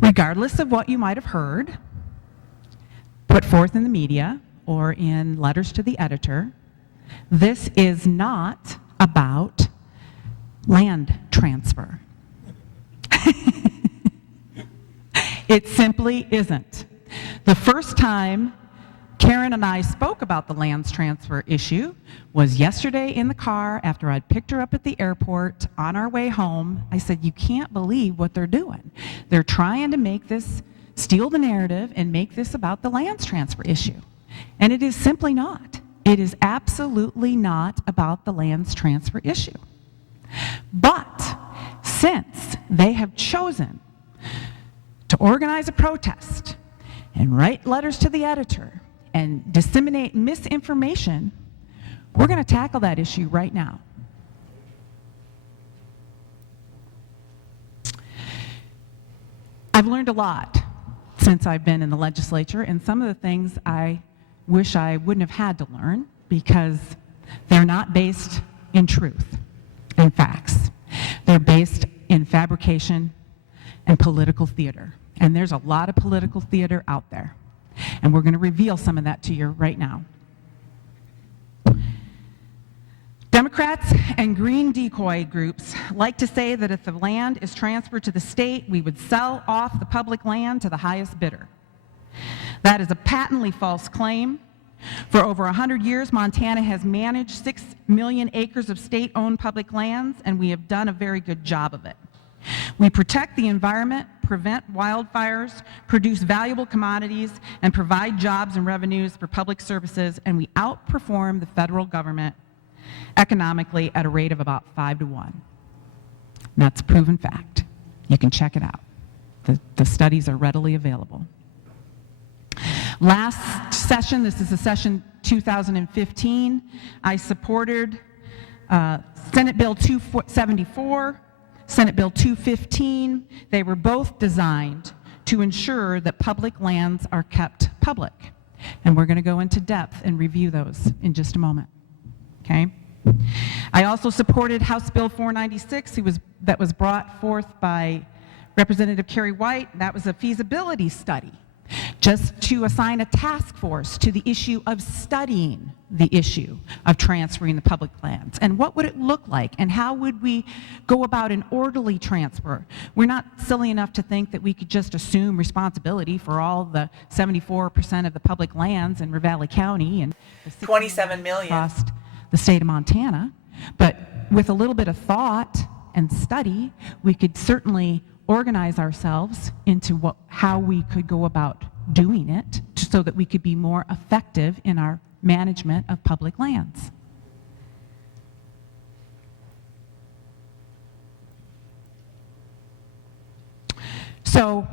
Regardless of what you might have heard, put forth in the media or in letters to the editor, this is not about land transfer. It simply isn't. The first time Karen and I spoke about the lands transfer issue was yesterday in the car after I'd picked her up at the airport on our way home. I said, you can't believe what they're doing. They're trying to make this, steal the narrative and make this about the lands transfer issue. And it is simply not. It is absolutely not about the lands transfer issue. But since they have chosen to organize a protest and write letters to the editor and disseminate misinformation, we're going to tackle that issue right now. I've learned a lot since I've been in the legislature, and some of the things I wish I wouldn't have had to learn because they're not based in truth and facts. They're based in fabrication and political theater. And there's a lot of political theater out there. And we're going to reveal some of that to you right now. Democrats and green decoy groups like to say that if the land is transferred to the state, we would sell off the public land to the highest bidder. That is a patently false claim. For over 100 years, Montana has managed 6 million acres of state-owned public lands, and we have done a very good job of it. We protect the environment, prevent wildfires, produce valuable commodities, and provide jobs and revenues for public services, and we outperform the federal government economically at a rate of about 5 to 1. And that's a proven fact. You can check it out. The studies are readily available. Last session, this is the session 2015, I supported Senate Bill 274, Senate Bill 215. They were both designed to ensure that public lands are kept public. And we're going to go into depth and review those in just a moment. Okay? I also supported House Bill 496, that was brought forth by Representative Kerry White. That was a feasibility study, just to assign a task force to the issue of studying the issue of transferring the public lands. And what would it look like? And how would we go about an orderly transfer? We're not silly enough to think that we could just assume responsibility for all the 74% of the public lands in Ravalli County and the $27 million cost the state of Montana. But with a little bit of thought and study, we could certainly organize ourselves into how we could go about doing it so that we could be more effective in our management of public lands. So,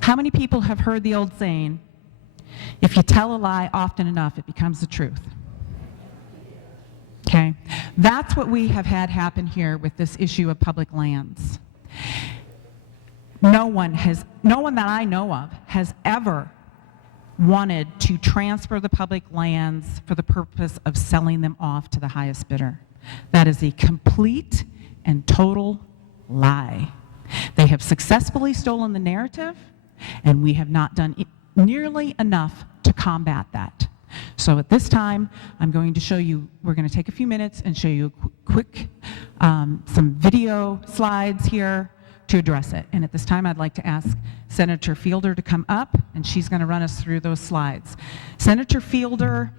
how many people have heard the old saying, if you tell a lie often enough, it becomes the truth? Okay, that's what we have had happen here with this issue of public lands. No one that I know of has ever wanted to transfer the public lands for the purpose of selling them off to the highest bidder. That is a complete and total lie. They have successfully stolen the narrative, and we have not done nearly enough to combat that. So at this time, I'm going to show you, we're going to take a few minutes and show you a quick, some video slides here to address it. And at this time, I'd like to ask Senator Fielder to come up, and she's going to run us through those slides. Senator Fielder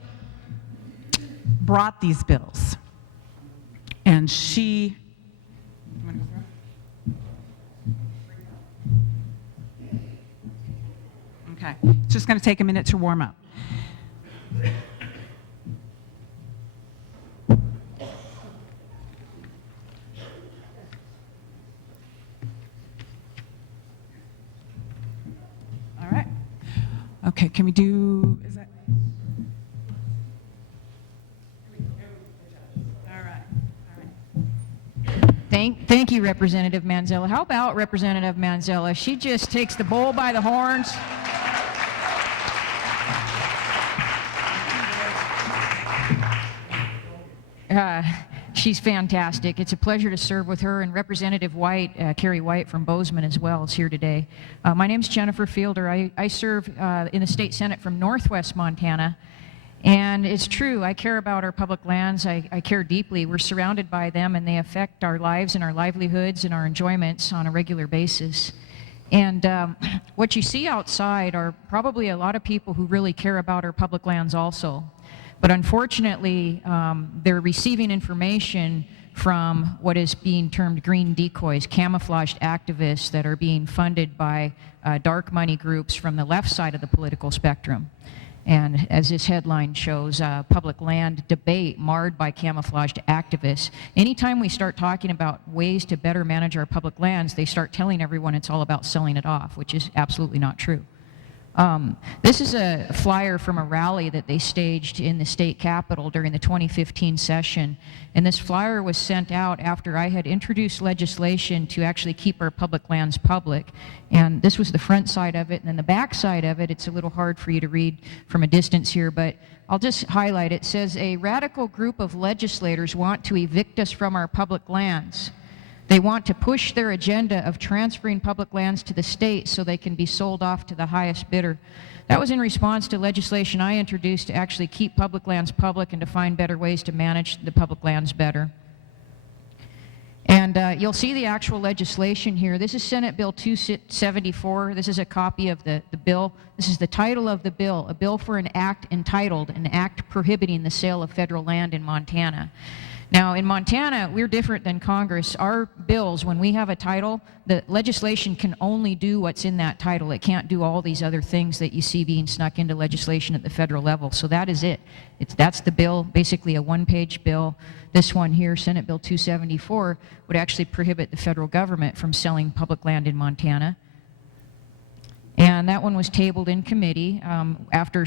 brought these bills, and she... Okay, it's just going to take a minute to warm up. All right. Okay, can we do, is that? All right. Thank you, Representative Manzella. How about Representative Manzella? She just takes the bull by the horns. She's fantastic. It's a pleasure to serve with her, and Representative White, Carrie White from Bozeman as well, is here today. My name's Jennifer Fielder. I serve in the State Senate from Northwest Montana, and it's true, I care about our public lands. I care deeply. We're surrounded by them, and they affect our lives and our livelihoods and our enjoyments on a regular basis. And what you see outside are probably a lot of people who really care about our public lands also. But unfortunately, they're receiving information from what is being termed green decoys, camouflaged activists that are being funded by dark money groups from the left side of the political spectrum. And as this headline shows, public land debate marred by camouflaged activists. Anytime we start talking about ways to better manage our public lands, they start telling everyone it's all about selling it off, which is absolutely not true. This is a flyer from a rally that they staged in the state capitol during the 2015 session. And this flyer was sent out after I had introduced legislation to actually keep our public lands public. And this was the front side of it. And then the back side of it, it's a little hard for you to read from a distance here, but I'll just highlight it. It says, a radical group of legislators want to evict us from our public lands. They want to push their agenda of transferring public lands to the state so they can be sold off to the highest bidder. That was in response to legislation I introduced to actually keep public lands public and to find better ways to manage the public lands better. And you'll see the actual legislation here. This is Senate Bill 274. This is a copy of the bill. This is the title of the bill, a bill for an act entitled, an act prohibiting the sale of federal land in Montana. Now, in Montana, we're different than Congress. Our bills, when we have a title, the legislation can only do what's in that title. It can't do all these other things that you see being snuck into legislation at the federal level. So that is it. That's the bill, basically a one-page bill. This one here, Senate Bill 274, would actually prohibit the federal government from selling public land in Montana. And that one was tabled in committee after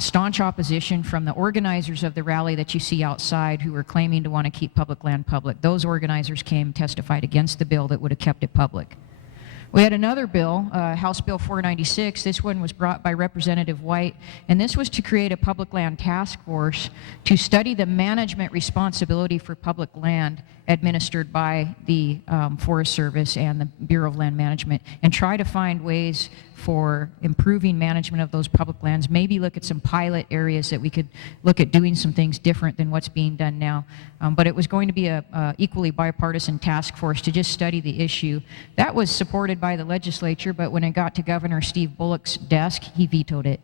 staunch opposition from the organizers of the rally that you see outside who were claiming to want to keep public land public. Those organizers came, testified against the bill that would have kept it public. We had another bill, House Bill 496. This one was brought by Representative White, and this was to create a public land task force to study the management responsibility for public land administered by the Forest Service and the Bureau of Land Management, and try to find ways for improving management of those public lands, maybe look at some pilot areas that we could look at doing some things different than what's being done now. But it was going to be a equally bipartisan task force to just study the issue. That was supported by the legislature, but when it got to Governor Steve Bullock's desk, he vetoed it.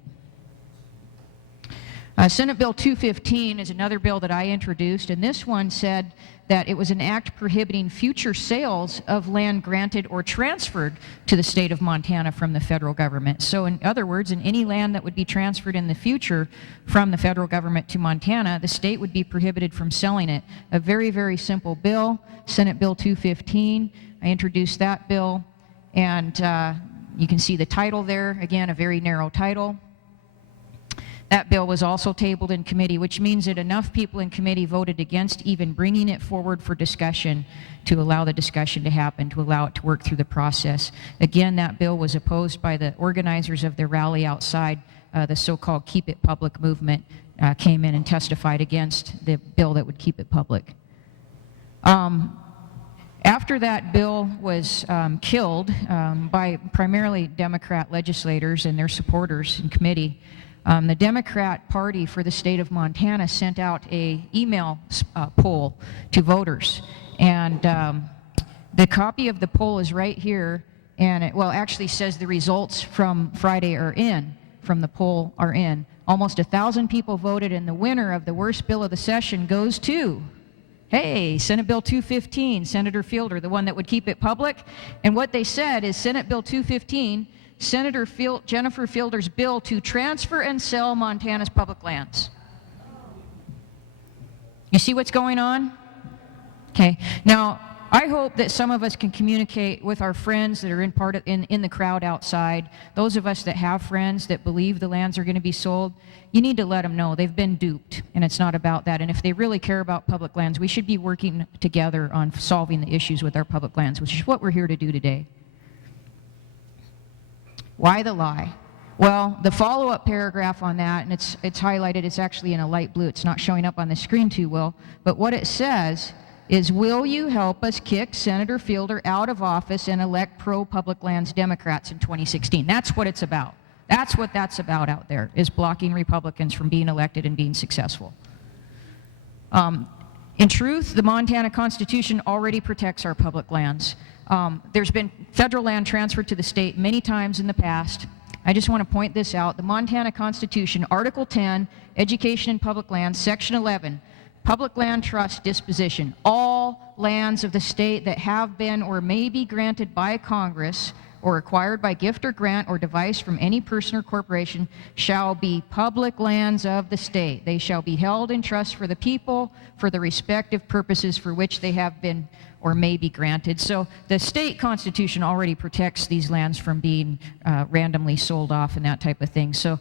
Senate Bill 215 is another bill that I introduced, and this one said that it was an act prohibiting future sales of land granted or transferred to the state of Montana from the federal government. So in other words, in any land that would be transferred in the future from the federal government to Montana, the state would be prohibited from selling it. A very, very simple bill, Senate Bill 215. I introduced that bill, and you can see the title there. Again, a very narrow title. That bill was also tabled in committee, which means that enough people in committee voted against even bringing it forward for discussion to allow the discussion to happen, to allow it to work through the process. Again, that bill was opposed by the organizers of the rally outside. The so-called Keep It Public movement came in and testified against the bill that would keep it public. After that bill was killed by primarily Democrat legislators and their supporters in committee, the Democrat Party for the state of Montana sent out an email poll to voters. And the copy of the poll is right here. And it, well, actually says the results from Friday are in, from the poll are in. Almost 1,000 people voted, and the winner of the worst bill of the session goes to, hey, Senate Bill 215, Senator Fielder, the one that would keep it public. And what they said is Senate Bill 215, Senator Jennifer Fielder's bill to transfer and sell Montana's public lands. You see what's going on? Okay. Now, I hope that some of us can communicate with our friends that are in the crowd outside. Those of us that have friends that believe the lands are going to be sold, you need to let them know they've been duped, and it's not about that. And if they really care about public lands, we should be working together on solving the issues with our public lands, which is what we're here to do today. Why the lie? Well, the follow-up paragraph on that, and it's highlighted, it's actually in a light blue, it's not showing up on the screen too well, but what it says is, will you help us kick Senator Fielder out of office and elect pro-public lands Democrats in 2016? That's what it's about. That's what that's about out there, is blocking Republicans from being elected and being successful. In truth, the Montana Constitution already protects our public lands. There's been federal land transferred to the state many times in the past. I just want to point this out. The Montana Constitution, Article 10, Education in Public Lands, Section 11, Public Land Trust Disposition. All lands of the state that have been or may be granted by Congress or acquired by gift or grant or device from any person or corporation shall be public lands of the state. They shall be held in trust for the people for the respective purposes for which they have been or may be granted. So the state constitution already protects these lands from being randomly sold off and that type of thing. So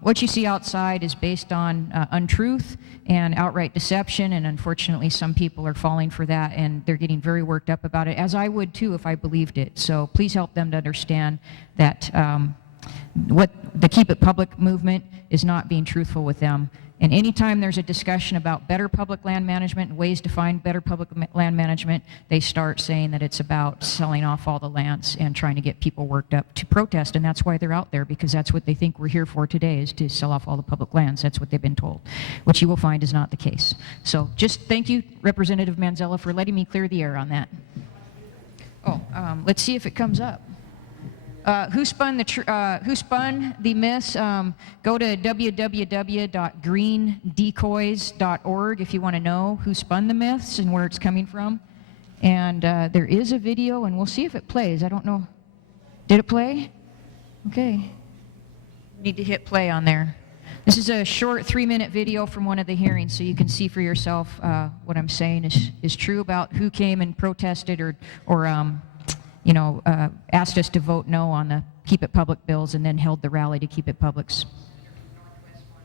what you see outside is based on untruth and outright deception, and unfortunately some people are falling for that, and they're getting very worked up about it, as I would too if I believed it. So please help them to understand that what the Keep It Public movement is not being truthful with them. And anytime there's a discussion about better public land management and ways to find better public land management, they start saying that it's about selling off all the lands and trying to get people worked up to protest. And that's why they're out there, because that's what they think we're here for today, is to sell off all the public lands. That's what they've been told, which you will find is not the case. So just thank you, Representative Manzella, for letting me clear the air on that. Oh, let's see if it comes up. Who spun the myths? Go to www.greendecoys.org if you want to know who spun the myths and where it's coming from. And there is a video, and we'll see if it plays. I don't know. Did it play? Okay. Need to hit play on there. This is a short 3-minute video from one of the hearings, so you can see for yourself what I'm saying is true about who came and protested or asked us to vote no on the Keep It Public bills and then held the rally to Keep It Publics.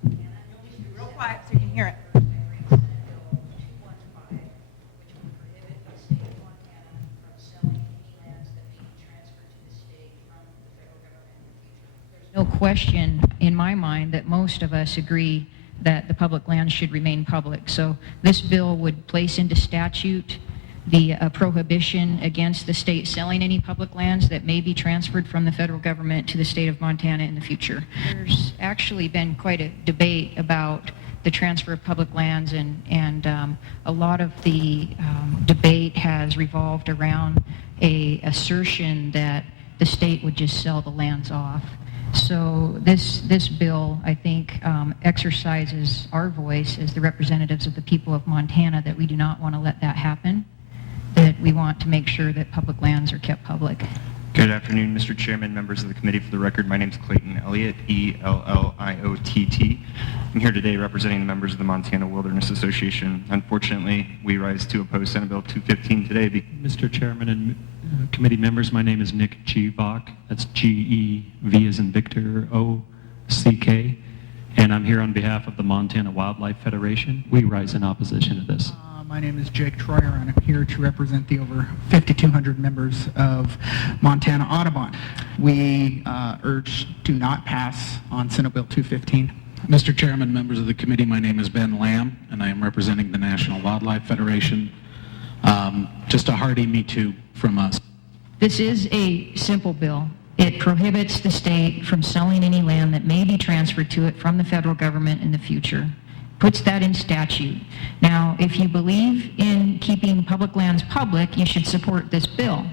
Real quiet so you can hear it. No question in my mind that most of us agree that the public lands should remain public. So this bill would place into statute the prohibition against the state selling any public lands that may be transferred from the federal government to the state of Montana in the future. There's actually been quite a debate about the transfer of public lands, and a lot of the debate has revolved around a assertion that the state would just sell the lands off. So this bill, I think, exercises our voice as the representatives of the people of Montana, that we do not want to let that happen, that we want to make sure that public lands are kept public. Good afternoon, Mr. Chairman, members of the committee. For the record, my name is Clayton Elliott, E-L-L-I-O-T-T. I'm here today representing the members of the Montana Wilderness Association. Unfortunately, we rise to oppose Senate Bill 215 today. Mr. Chairman and committee members, my name is Nick Gevok. That's G-E-V as in Victor, O-C-K. And I'm here on behalf of the Montana Wildlife Federation. We rise in opposition to this. My name is Jake Troyer, and I'm here to represent the over 5,200 members of Montana Audubon. We urge to not pass on Senate Bill 215. Mr. Chairman, members of the committee, my name is Ben Lamb, and I am representing the National Wildlife Federation. Just a hearty me too from us. This is a simple bill. It prohibits the state from selling any land that may be transferred to it from the federal government in the future. Puts that in statute. Now, if you believe in keeping public lands public, you should support this bill.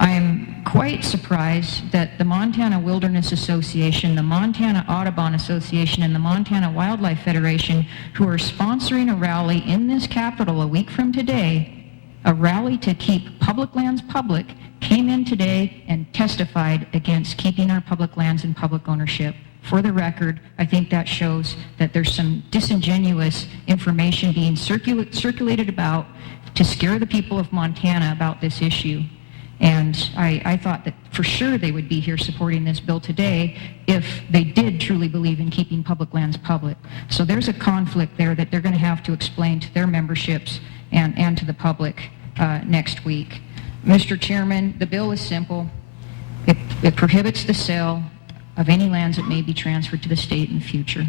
I'm quite surprised that the Montana Wilderness Association, the Montana Audubon Association, and the Montana Wildlife Federation, who are sponsoring a rally in this Capitol a week from today, a rally to keep public lands public, came in today and testified against keeping our public lands in public ownership. For the record, I think that shows that there's some disingenuous information being circulated about to scare the people of Montana about this issue. And I thought that for sure they would be here supporting this bill today if they did truly believe in keeping public lands public. So there's a conflict there that they're going to have to explain to their memberships and to the public next week. Mr. Chairman, the bill is simple. It prohibits the sale of any lands that may be transferred to the state in the future.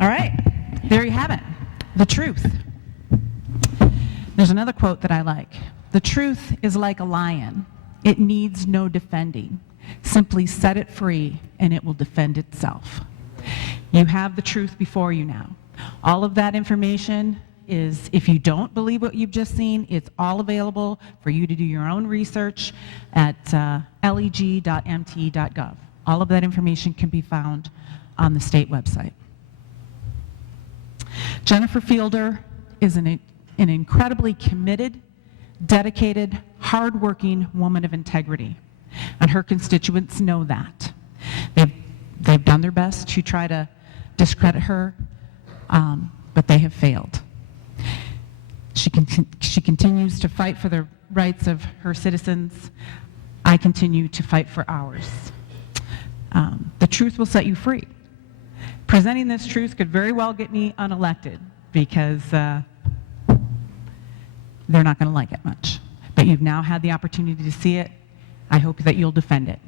All right, there you have it, the truth. There's another quote that I like. The truth is like a lion. It needs no defending. Simply set it free and it will defend itself. You have the truth before you now. All of that information is, if you don't believe what you've just seen, it's all available for you to do your own research at leg.mt.gov. All of that information can be found on the state website. Jennifer Fielder is an incredibly committed, dedicated, hardworking woman of integrity, and her constituents know that. They've done their best to try to discredit her, but they have failed. She continues to fight for the rights of her citizens. I continue to fight for ours. The truth will set you free. Presenting this truth could very well get me unelected because they're not going to like it much. But you've now had the opportunity to see it. I hope that you'll defend it.